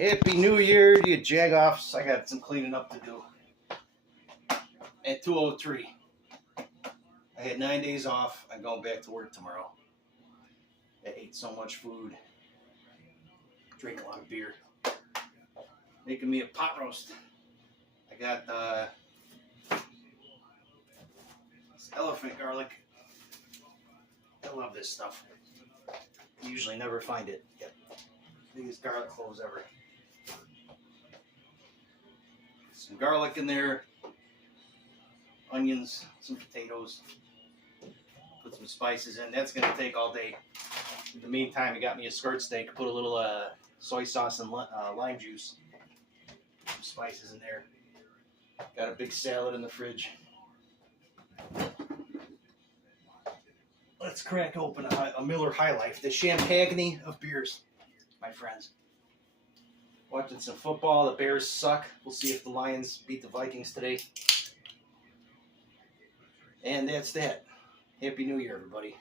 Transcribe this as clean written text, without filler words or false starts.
Happy New Year to you Jagoffs. I got some cleaning up to do. At 2:03. I had 9 days off. I'm going back to work tomorrow. I ate so much food. Drink a lot of beer. Making me a pot roast. I got this elephant garlic. I love this stuff. Usually never find it. Yep. Biggest garlic cloves ever. Some garlic in there, onions, some potatoes, put some spices in. That's going to take all day. In the meantime, I got me a skirt steak, put a little soy sauce and lime juice, some spices in there. Got a big salad in the fridge. Let's crack open a Miller High Life, the champagne of beers, my friends. Watching some football. The Bears suck. We'll see if the Lions beat the Vikings today. And that's that. Happy New Year, everybody.